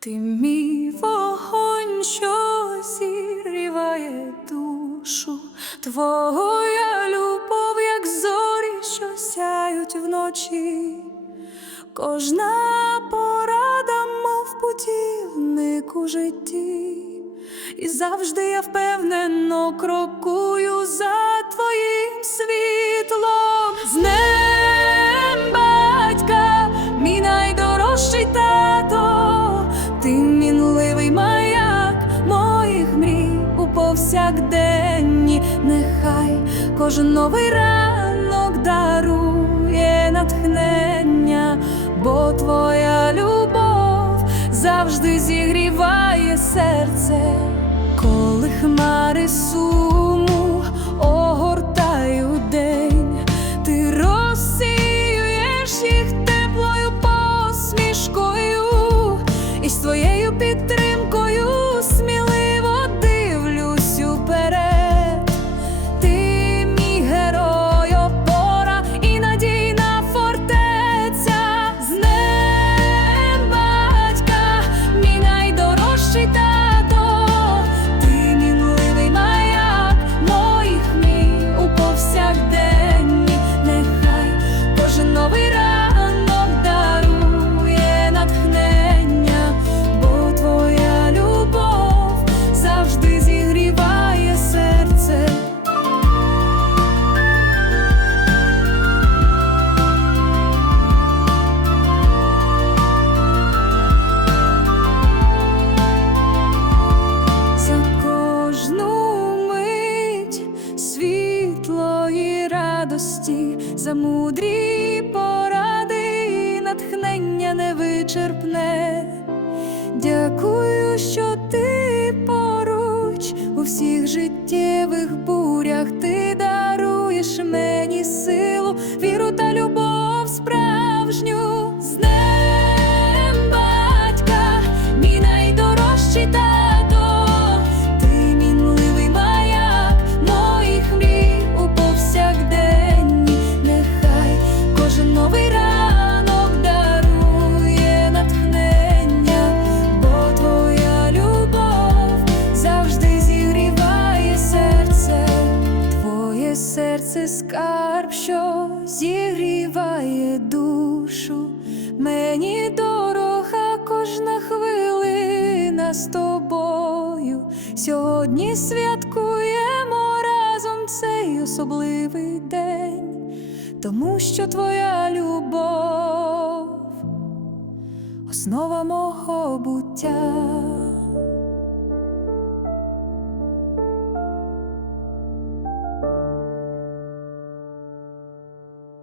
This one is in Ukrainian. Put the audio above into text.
Ти мій вогонь, що зігріває душу, Твоя любов, як зорі, що сяють вночі, кожна порада, мов путівник у житті, і завжди я впевнено крокую за твоїм світлом. Кожен новий ранок дарує натхнення, бо твоя любов завжди зігріває серце, коли хмари суму огортають день, ти розсіюєш їх теплою посмішкою, і з твоєю підтримкою радості, за мудрі поради і натхнення невичерпне. Дякую, що ти поруч у всіх життєвих бурях. Ти даруєш мені силу, віру та любов серце скарб, що зігріває душу. Мені дорога кожна хвилина з тобою. Сьогодні святкуємо разом цей особливий день, тому що твоя любов основа мого буття.